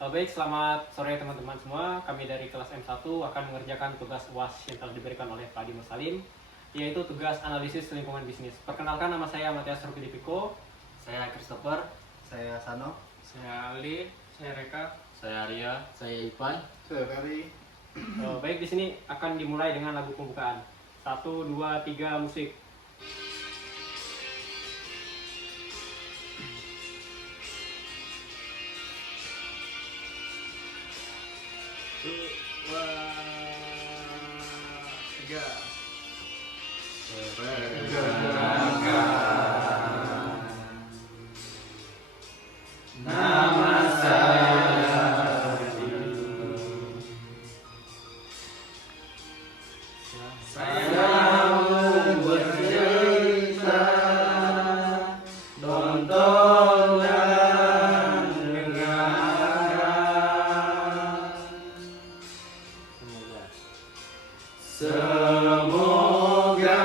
Baik, selamat sore teman-teman semua. Kami dari kelas M1 akan mengerjakan tugas UAS yang telah diberikan oleh Pak Adi Salim, yaitu tugas analisis lingkungan bisnis. Perkenalkan, nama saya Matias Rukidipiko. Saya Christopher. Saya Sano. Saya Ali. Saya Reka. Saya Arya. Saya Ipan. Saya Ferry. Baik, di sini akan dimulai dengan lagu pembukaan. 1, 2, 3, musik. Dua, tiga. Nama saya mau bercerita, nonton dan dengarkan. Semoga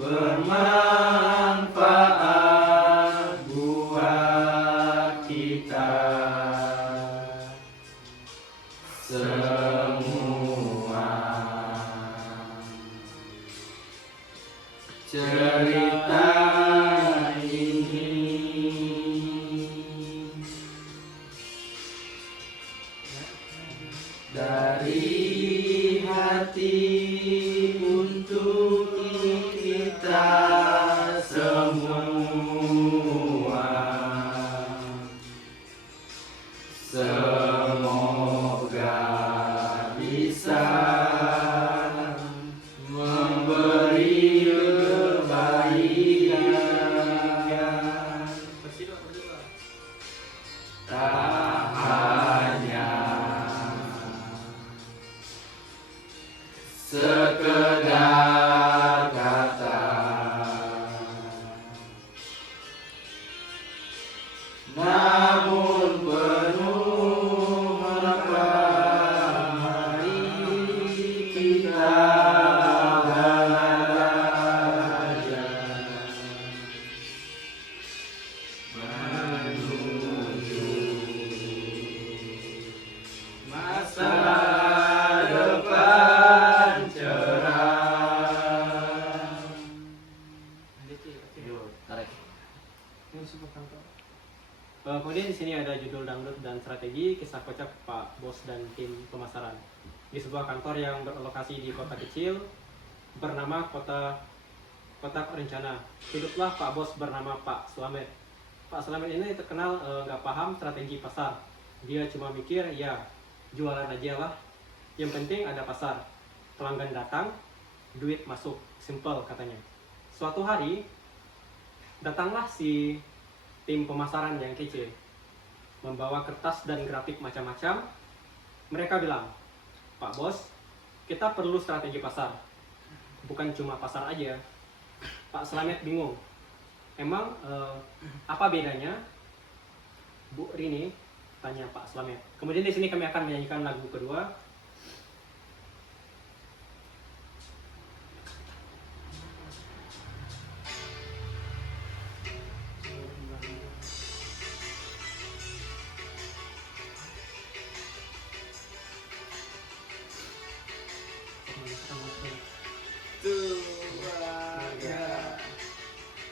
bermanfaat buat kita semua. Cerita ini dari hati untuk kita semua. Semoga bisa memberi kebaikan, tak hanya sekedar kata, namun penuh harapan. Mari kita belajar menuju masa depan cerah. Kemudian di sini ada judul dangdut dan strategi, kisah kocak Pak Bos dan tim pemasaran. Di sebuah kantor yang berlokasi di kota kecil bernama Kotak Rencana, hiduplah Pak Bos bernama Pak Slamet. Pak Slamet ini terkenal nggak paham strategi pasar. Dia cuma mikir, ya jualan aja lah. Yang penting ada pasar, pelanggan datang, duit masuk, simple katanya. Suatu hari datanglah si tim pemasaran yang kece, membawa kertas dan grafik macam-macam. Mereka bilang, Pak Bos, kita perlu strategi pasar, bukan cuma pasar aja. Pak Slamet bingung, emang apa bedanya, Bu Rini? Tanya Pak Slamet. Kemudian di sini kami akan menyanyikan lagu kedua.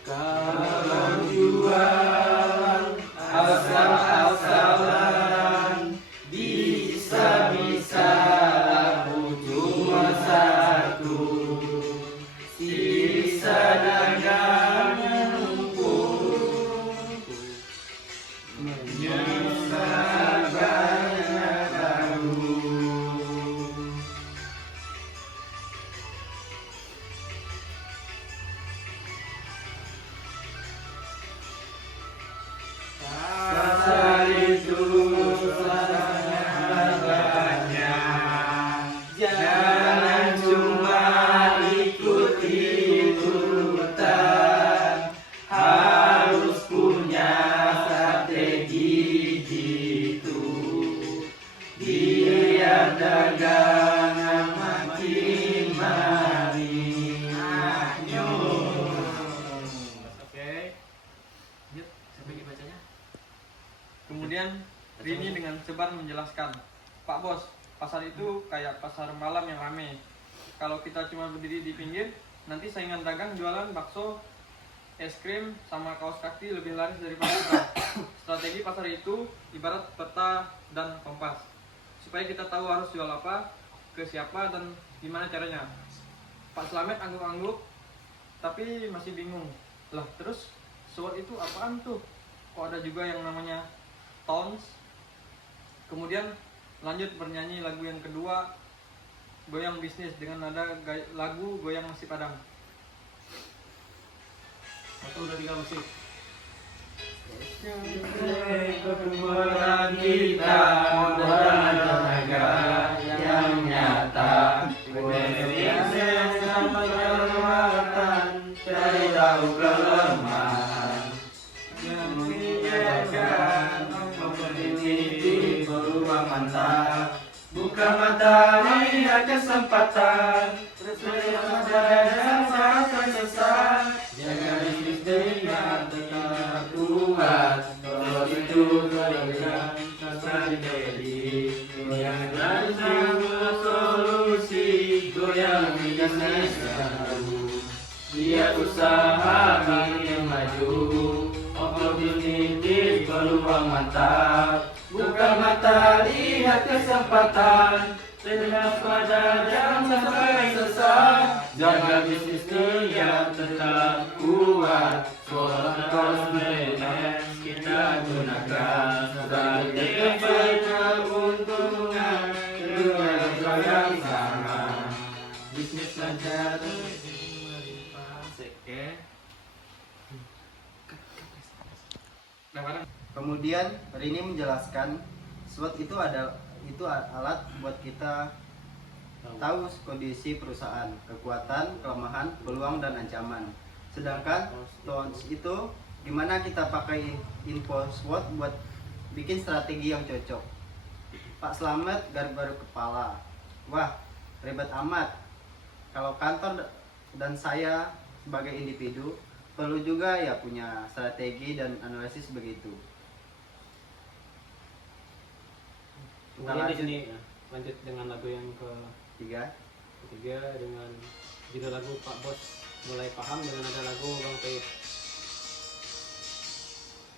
Kalau jualan asal-asalan, bisa-bisa aku cuma satu, sisa dagangan numpuk, menyesal banyak lalu. Pasar itu sangat banyak, jangan cuma ikut-ikutan, harus punya strategi Kemudian Rini dengan sebar menjelaskan, Pak Bos, pasar itu kayak pasar malam yang rame. Kalau kita cuma berdiri di pinggir, nanti saingan dagang jualan bakso, es krim, sama kaos kaki lebih laris daripada kita. Strategi pasar itu ibarat peta dan kompas, supaya kita tahu harus jual apa, ke siapa, dan gimana caranya. Pak Slamet angguk-angguk, tapi masih bingung. Lah terus, SWOT itu apaan tuh? Kok ada juga yang namanya Tones? Kemudian lanjut bernyanyi lagu yang kedua, Goyang Bisnis, dengan nada lagu Goyang Nasi Padang. Atau udah tinggal musik. Perbuatan kita modal tenaga yang nyata, berinisiatif sampai kekuatan, cari tahu kelemahan, yang menjaga kompetitif berubah mantap, buka mata lihat kesempatan, terus jangan sampai sesat, jaga bisnis dengan tetap kuat, kalau itu goyang strategi, goyang dan sama solusi, goyang bisnis baru, biar usaha makin maju, opportunity peluang mantap, buka mata lihat kesempatan, terus pada jangan sampai sesat, jaga bisnisnya tetap kuat, cost management kita gunakan, strategi keuntungan dengan yang sama, bisnis lancar Kemudian Rini menjelaskan SWOT itu alat buat kita tahu kondisi perusahaan, kekuatan, kelemahan, peluang dan ancaman. Sedangkan Tones itu gimana kita pakai info SWOT buat bikin strategi yang cocok. Pak Slamet garuk-garuk kepala. Wah, ribet amat. Kalau kantor dan saya sebagai individu perlu juga ya punya strategi dan analisis begitu. Kemudian di sini lanjut dengan lagu yang Ketiga dengan judul lagu Pak Bos Mulai Paham, dengan ada lagu Bang Peit.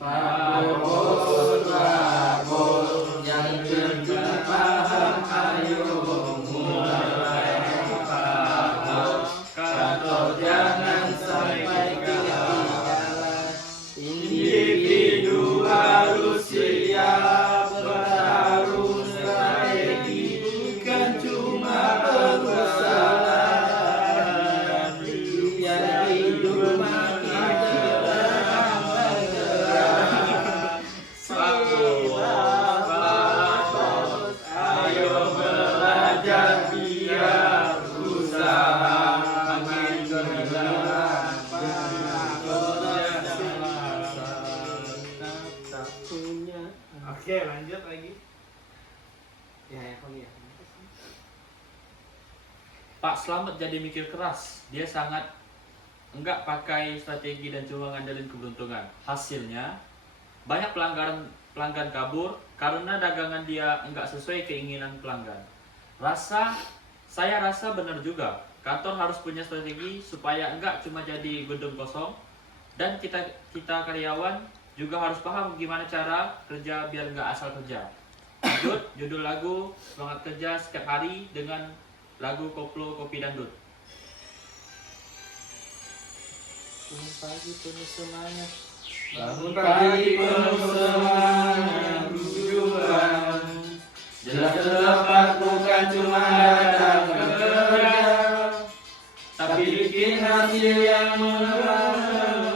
Pak Bos, yang penting paham, ayo mulai paham, kantor jangan sampai ketinggalan, individu harus siap bertarung strategi, bukan cuma berusaha, biar hidup makin terang benderang. Pak Bos, ayo belajar biar usaha makin gemilang. Oke, lanjut lagi. Pak Slamet jadi mikir keras. Dia sangat enggak pakai strategi dan cuma ngandelin keberuntungan. Hasilnya banyak pelanggan kabur karena dagangan dia enggak sesuai keinginan pelanggan. Saya rasa benar juga. Kantor harus punya strategi supaya enggak cuma jadi gedung kosong, dan kita karyawan juga harus paham gimana cara kerja biar enggak asal kerja. Lanjut, judul lagu Semangat Kerja Setiap Hari dengan lagu Koplo Kopi Dangdut. Bangun pagi penuh semangat, tujuan, jelas terdapat bukan cuma datang bekerja, tapi bikin hasil yang menguntungkan.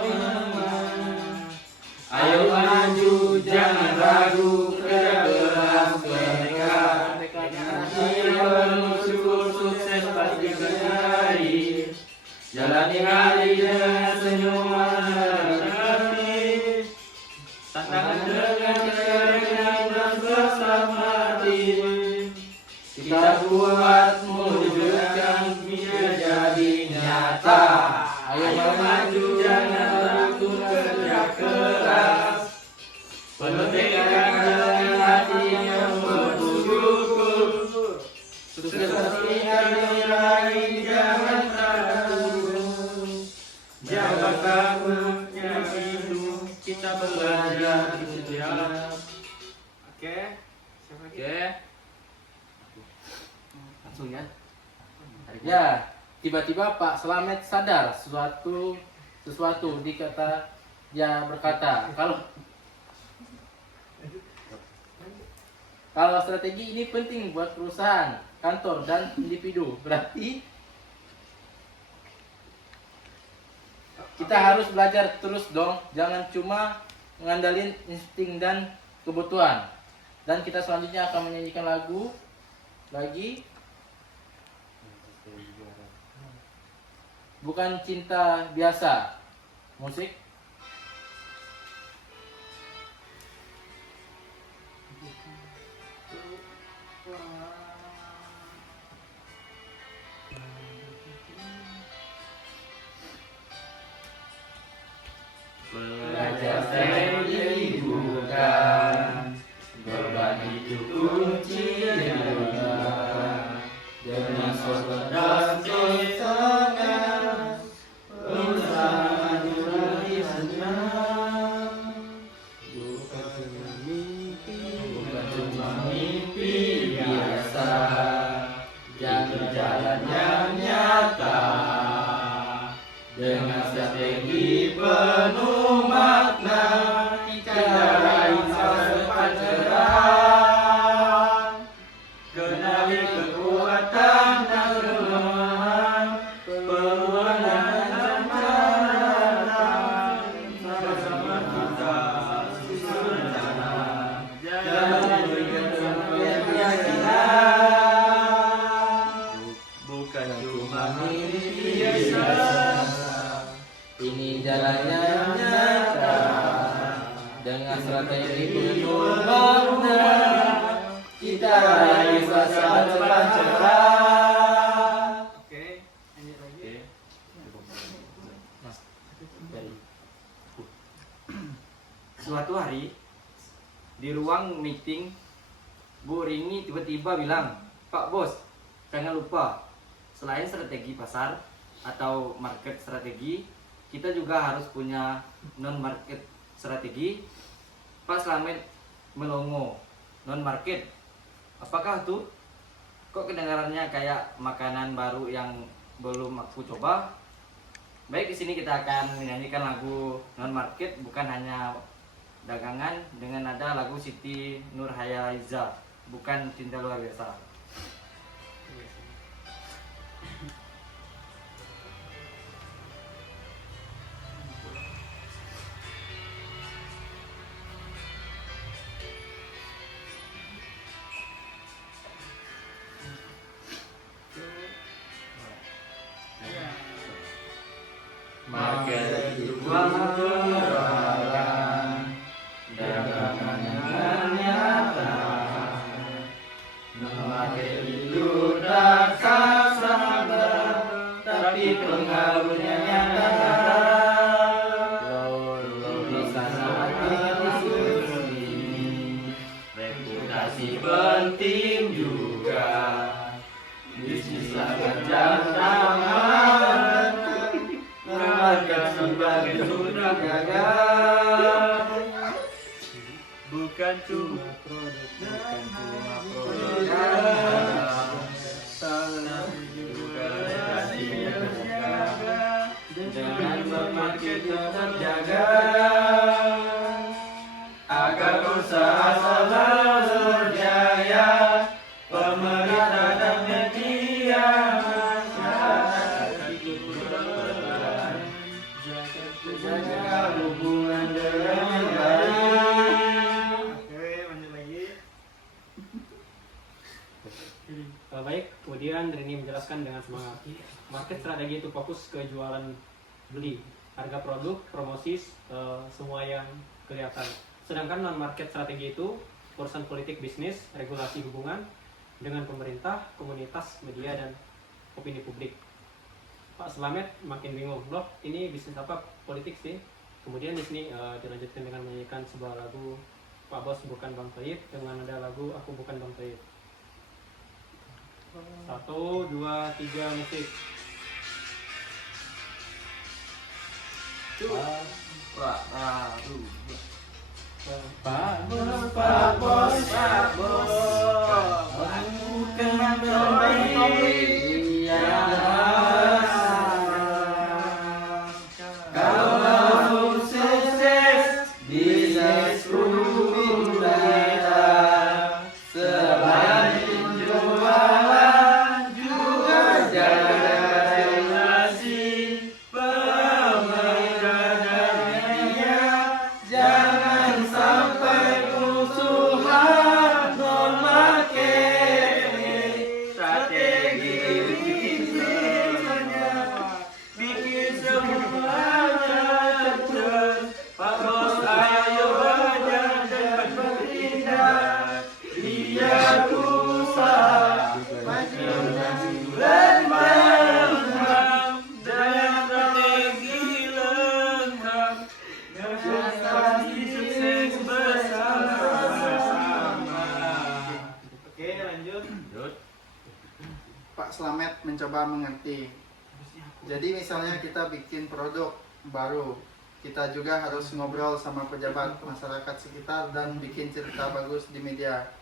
Ayo maju, jangan ragu, kerja keras bertekad, hasil penuh syukur, sukses pasti terjadi. Jalani hari dengan senyuman hati, tantangan dengan keringat dan bersama tim. Kita kuat mewujudkan mimpi jadi nyata. Ayo maju, jangan ragu, kerja keras, penuh tekad seperti kami lain jangan takut. Jangan takut yang hidup kita belajar setiap. Oke. Siapa lagi? Oke. Langsung ya. Ya, tiba-tiba Pak Slamet sadar sesuatu dikata dia berkata, kalau strategi ini penting buat perusahaan, kantor, dan individu, berarti kita harus belajar terus dong, jangan cuma mengandalkan insting dan kebutuhan. Dan kita selanjutnya akan menyanyikan lagu lagi, bukan cinta biasa. Musik. Belajar strategi bukan beban hidup kuncinya, dengan sosok dan setengah bersama lebih senang. Bukan cuma mimpi biasa, jadi jalan yang nyata dengan strategi penuh makna, kita raih masa depan cerah. Kenali kekuatan dan kelemahan, peluang dan ancaman, sama-sama kita susun rencana, jalan dengan keyakinan. Bukan cuma mimpi biasa, ini jalannya nyata, dengan strategi penuh makna, kita raih masa depan cerah. Oke. Nyanyi lagi. Suatu hari di ruang meeting, Bu Rini tiba-tiba bilang, "Pak Bos, jangan lupa selain strategi pasar atau market strategi, kita juga harus punya non market strategi." Pak Slamet melongo. Non market, apakah tuh? Kok kedengarannya kayak makanan baru yang belum aku coba? Baik, di sini kita akan menyanyikan lagu non market, bukan hanya dagangan, dengan nada lagu Siti Nurhayza, bukan cinta luar biasa. Market itu terlarang, dagangan yang nyata. Market itu raksasa, tapi pengaruhnya nyata. Lulusan ini, reputasi penting juga. Bisnis akan jangan sebagai sudah gagal. Bukan cuma produk, salah juga dengan bermarket tetap jaga, agar usaha selalu berjaya. Pemerintah dan media jaga hubungan dengan baik. Oke, lanjut lagi. Baik, kemudian Rini menjelaskan dengan semangat. Market strategi itu fokus ke jualan beli, harga produk, promosi, semua yang kelihatan. Sedangkan non market strategi itu urusan politik, bisnis, regulasi hubungan dengan pemerintah, komunitas, media, dan opini publik. Pak Slamet makin bingung, loh ini bisnis apa, politik sih. Kemudian di sini dilanjutkan dengan menyanyikan sebuah lagu Pak Bos Bukan Bang Toib dengan ada lagu Aku Bukan Bang Toib. 1, 2, 3 musik. Pak Bos, bukan kalau sukses bisnis kita selain jualan juga jaga relasi pemegangnya, jangan sampai musuhan non marketing strategi bisnisnya bikin semuanya terus. Pak Bos ayo banyak dan bertindak biar usaha makin berkembang dengan strategi lengkap dan pasti sukses bersama-sama. Oke, lanjut. Lanjut. Pak Slamet mencoba mengerti. Jadi misalnya kita bikin produk baru, kita juga harus ngobrol sama pejabat masyarakat sekitar dan bikin cerita bagus di media.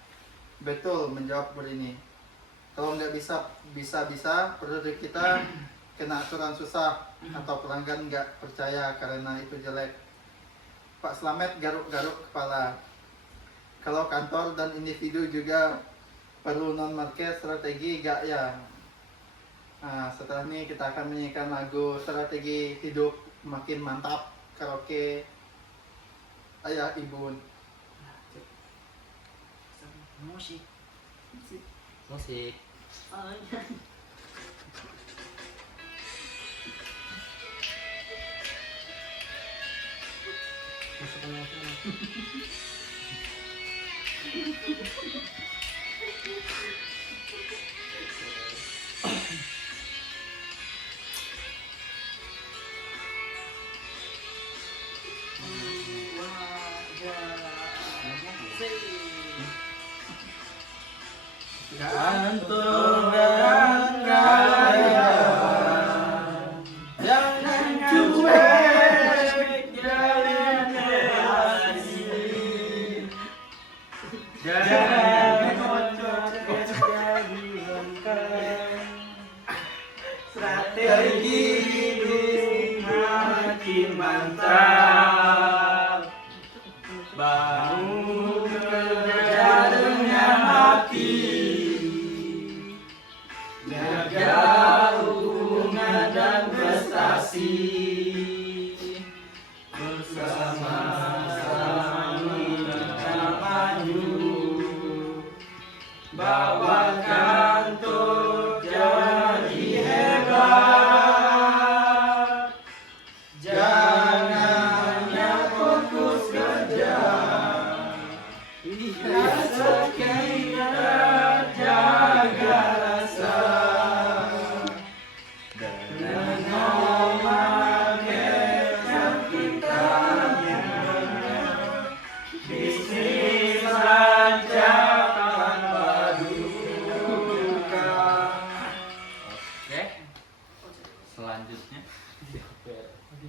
Betul, menjawab Berini. Kalau nggak bisa produk kita kena aturan susah atau pelanggan nggak percaya karena itu jelek. Pak Slamet garuk-garuk kepala. Kalau kantor dan individu juga perlu non-market strategi nggak ya? Nah, setelah ini kita akan menyanyikan lagu Strategi Hidup Makin Mantap karaoke Ayah Ibu. Musik. Kantor dan karyawan jangan cuek jalin relasi, jangan ngocok jadi lengkap, strategi hidup makin mantap, bangun kerja dengan hati, jaga hubungan dan prestasi, bersama-sama kita maju, bawa kantor jadi hebat, jangan hanya fokus kerja, rasa kita jaga rasa. Bisnis lancar tanpa duka. Oke. Selanjutnya.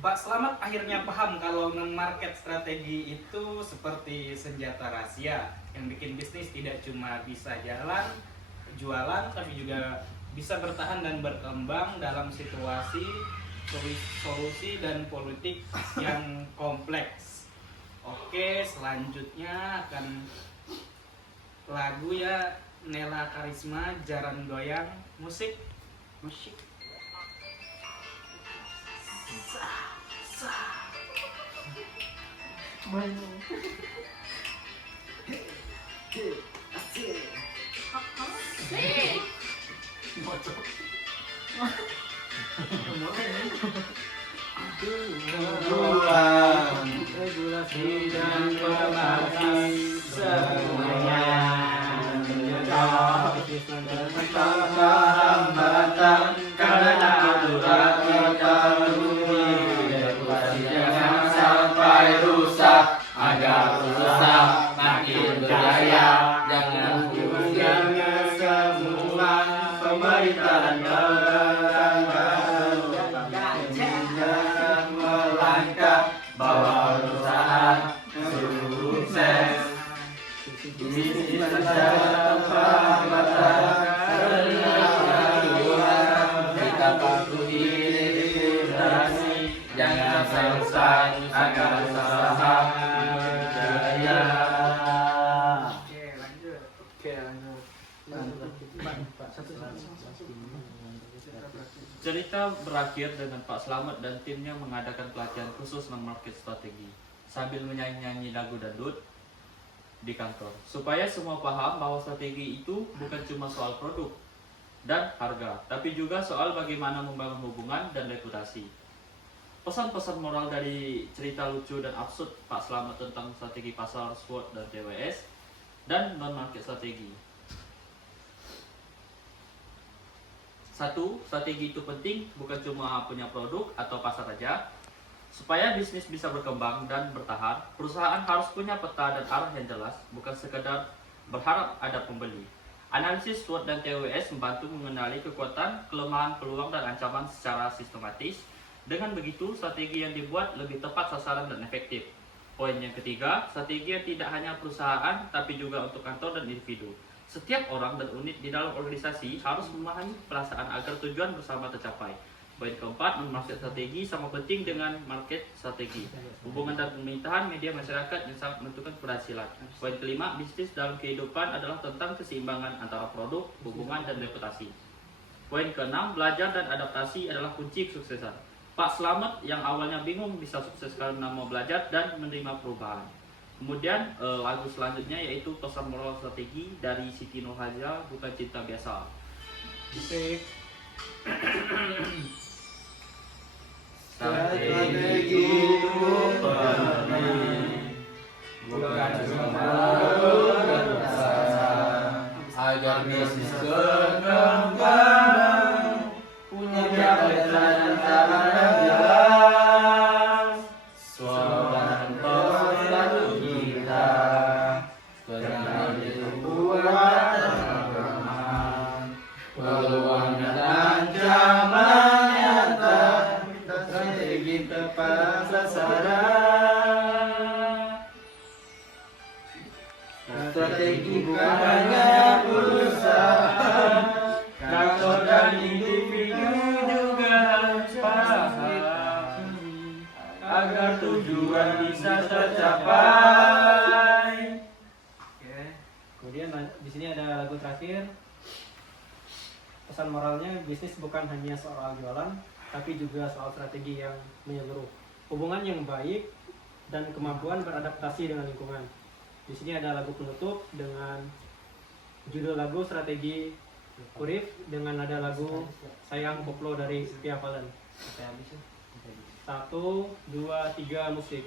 Pak Slamet akhirnya paham kalau non-market strategi itu seperti senjata rahasia yang bikin bisnis tidak cuma bisa jualan, tapi juga bisa bertahan dan berkembang dalam situasi, solusi dan politik yang kompleks. Oke, selanjutnya akan lagu ya Nela Karisma, Jarang Goyang, musik. Regulasi dan pengawasan semuanya menjaga Tanpa hambatan karena aturan kita regulasi jangan sampai rusak agar usaha makin berjaya, jangan semua Bisnis tanpa batas, kita patuhi regulasi, jangan sampai agar usaha berjaya. Cerita berakhir dengan Pak Slamet dan timnya mengadakan pelatihan khusus non-market strategi sambil menyanyi-nyanyi lagu dangdut di kantor, supaya semua paham bahwa strategi itu bukan cuma soal produk dan harga, tapi juga soal bagaimana membangun hubungan dan reputasi. Pesan-pesan moral dari cerita lucu dan absurd Pak Slamet tentang strategi pasar, SWOT, dan TWS, dan non-market strategi. 1. Strategi itu penting bukan cuma punya produk atau pasar saja. Supaya bisnis bisa berkembang dan bertahan, perusahaan harus punya peta dan arah yang jelas, bukan sekedar berharap ada pembeli. Analisis SWOT dan TWS membantu mengenali kekuatan, kelemahan, peluang, dan ancaman secara sistematis. Dengan begitu, strategi yang dibuat lebih tepat sasaran dan efektif. Poin yang ketiga, strategi yang tidak hanya perusahaan, tapi juga untuk kantor dan individu. Setiap orang dan unit di dalam organisasi harus memahami perasaan agar tujuan bersama tercapai. Poin keempat, non-market strategi sama penting dengan market strategi. Hubungan dan pemerintahan media masyarakat yang sangat menentukan keberhasilan. Poin kelima, bisnis dalam kehidupan adalah tentang keseimbangan antara produk, hubungan, dan reputasi. Poin keenam, belajar dan adaptasi adalah kunci kesuksesan. Pak Slamet yang awalnya bingung bisa sukses karena mau belajar dan menerima perubahan. Kemudian lagu selanjutnya yaitu pesan moral strategi dari Siti Nurhaliza, Bukan Cinta Biasa. Strategi itu penting, bukan cuma berusaha agar bisnis berkembang, punya peta dan arah yang jelas. Sobat bantu kita, kenali kekuatan kelemahan, peluang dan ancaman nyata. Strategi tepat sasaran. Strategi bukan hanya perusahaan, kantor dan individu juga harus paham agar tujuan bisa tercapai. Kemudian di sini ada lagu terakhir. Pesan moralnya, bisnis bukan hanya soal jualan, tapi juga soal strategi yang menyeluruh, hubungan yang baik, dan kemampuan beradaptasi dengan lingkungan. Di sini ada lagu penutup dengan judul lagu Strategi Urip dengan ada lagu Sayang Koplo dari Setia Valen. 1, 2, 3, musik.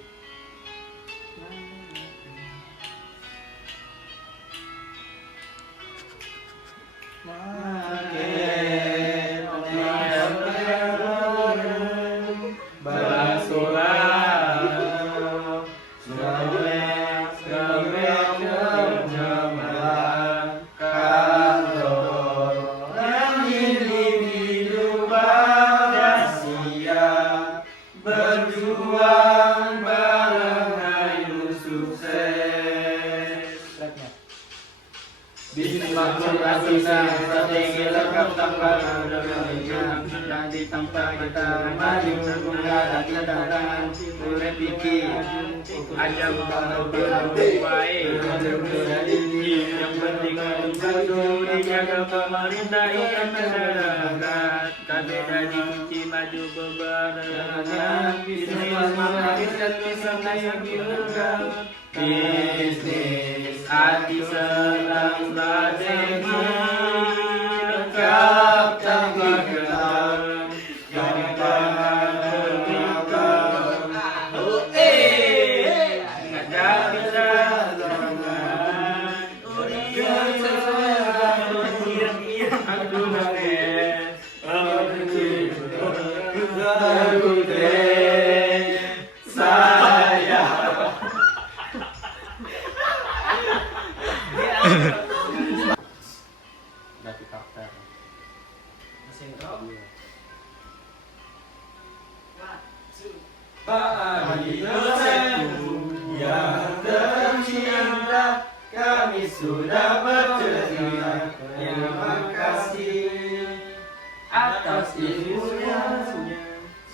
Berjuang bareng ayo sukses. Bisnis makmur asina, strategi lengkap tanpa dengan nanti tanpa kita maju menggarap kedatangan urip pikir aja berbuat baik yang penting membantu dijaga pemerintah ikan masyarakat kabeh dikunci maju bebarengan bisnis menghadirkan wisata yang lengkap bisnis hati senang strategi lengkap tanpa getar gampang bergetar nggak bisa zaman aku nangis aku deh saya Dari karakter. Pagi dosenku yang tercinta kami sudah bercerita. Terima kasih atas ilmunya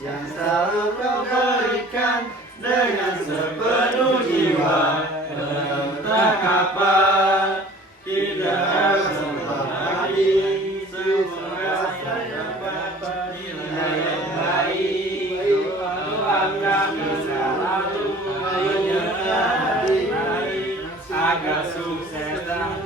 yang selalu kau berikan dengan sepenuh jiwa. Entah kapan kita akan berbagi, semoga dapat nilai yang baik. Doa kami selalu menyertai agar sukses dan